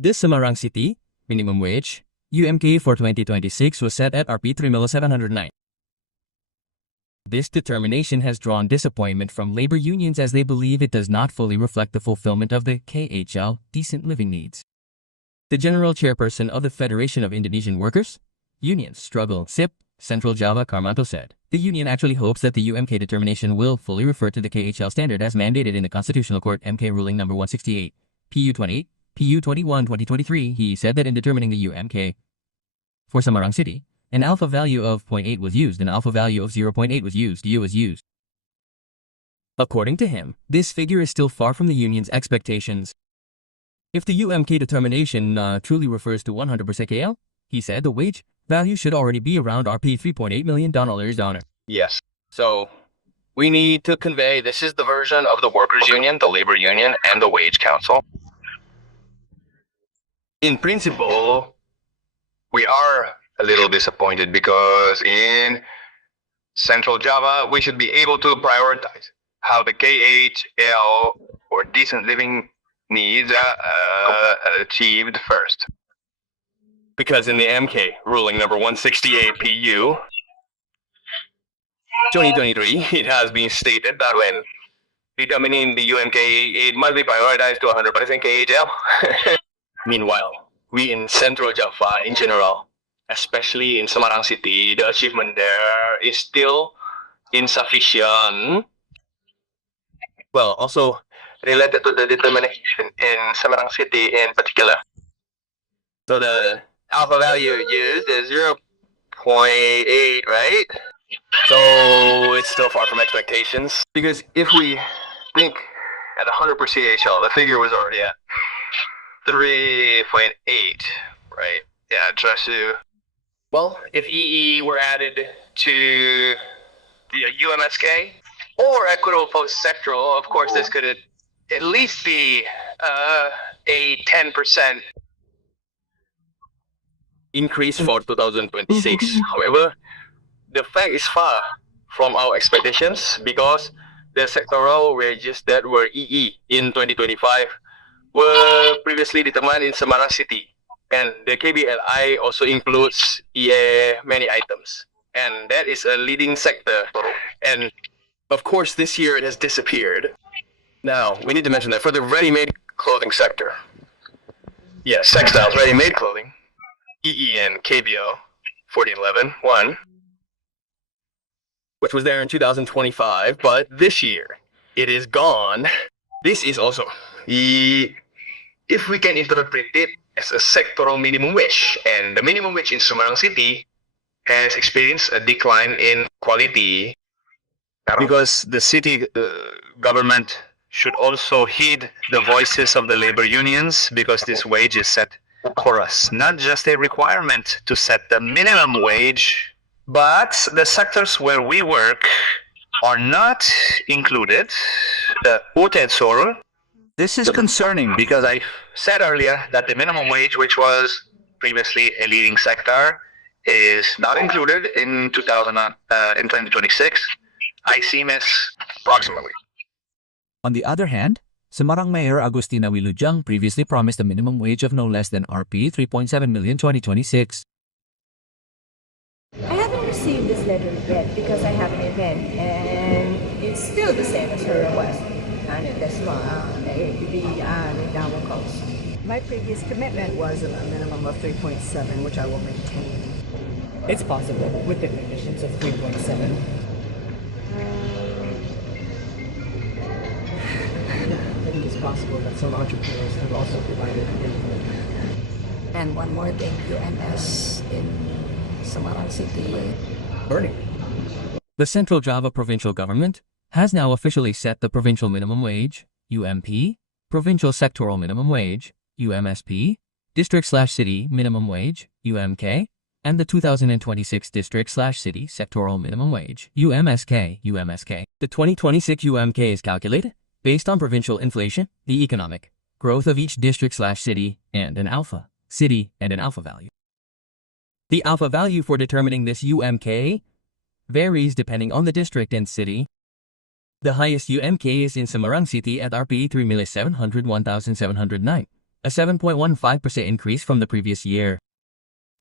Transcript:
The Semarang City minimum wage UMK for 2026 was set at Rp3.709. This determination has drawn disappointment from labor unions as they believe it does not fully reflect the fulfillment of the KHL decent living needs. The general chairperson of the Federation of Indonesian Workers Unions Struggle SIP, Central Java Karmanto said, the union actually hopes that the UMK determination will fully refer to the KHL standard as mandated in the Constitutional Court MK ruling number 168, PU-28, PU-21 2023. He said that in determining the UMK for Semarang City, an alpha value of 0.8 was used, an alpha value of 0.8 was used, U was used. According to him, this figure is still far from the union's expectations. If the UMK determination truly refers to 100% KL, he said the wage value should already be around Rp3.8 million. Yes. So we need to convey this is the version of the workers' union, the labor union, and the wage council. In principle, we are a little disappointed because in Central Java, we should be able to prioritize how the KHL or decent living needs are achieved first. Because in the MK ruling number 168 PU 2023, it has been stated that when determining the UMK, it must be prioritized to 100% KHL. Meanwhile, we in Central Java in general, especially in Semarang City, the achievement there is still insufficient. Well, also related to the determination in Semarang City in particular. So the alpha value used is 0.8, right? So it's still far from expectations. Because if we think at 100% KHL, the figure was already at 3.8, right? Yeah, just to... Well, if EE were added to the UMSK or equitable post-sectoral, of course, this could at least be a 10% increase for 2026. However, the fact is far from our expectations because the sectoral wages that were EE in 2025 were previously determined in Semarang City. And the KBLI also includes EA many items. And that is a leading sector. And of course, this year it has disappeared. Now, we need to mention that for the ready-made clothing sector, yes, textiles, ready-made clothing, EE and KBO 1411-1, which was there in 2025, but this year it is gone. This is also, if we can interpret it as a sectoral minimum wage, and the minimum wage in Semarang City has experienced a decline in quality. Because the city government should also heed the voices of the labor unions, because this wage is set for us, not just a requirement to set the minimum wage, but the sectors where we work are not included. The utuh. This is concerning because I said earlier that the minimum wage, which was previously a leading sector, is not included in 2026. I see miss approximately. On the other hand, Semarang Mayor Agustina Wilujeng previously promised a minimum wage of no less than Rp3.7 million 2026. I haven't received this letter yet because I have an event and it's still the same as her request. And that's the cost. My previous commitment was a minimum of 3.7, which I will maintain. It's possible with the conditions of 3.7. I think it's possible that some entrepreneurs have also provided input. And one more thing, UMS in Semarang City. Burning. The Central Java provincial government has now officially set the provincial minimum wage, UMP, provincial sectoral minimum wage, UMSP, district/city minimum wage, UMK, and the 2026 district/city sectoral minimum wage, UMSK. The 2026 UMK is calculated based on provincial inflation, the economic growth of each district/city, and an alpha city and an alpha value. The alpha value for determining this UMK varies depending on the district and city. The highest UMK is in Semarang City at Rp3.701.709, a 7.15% increase from the previous year.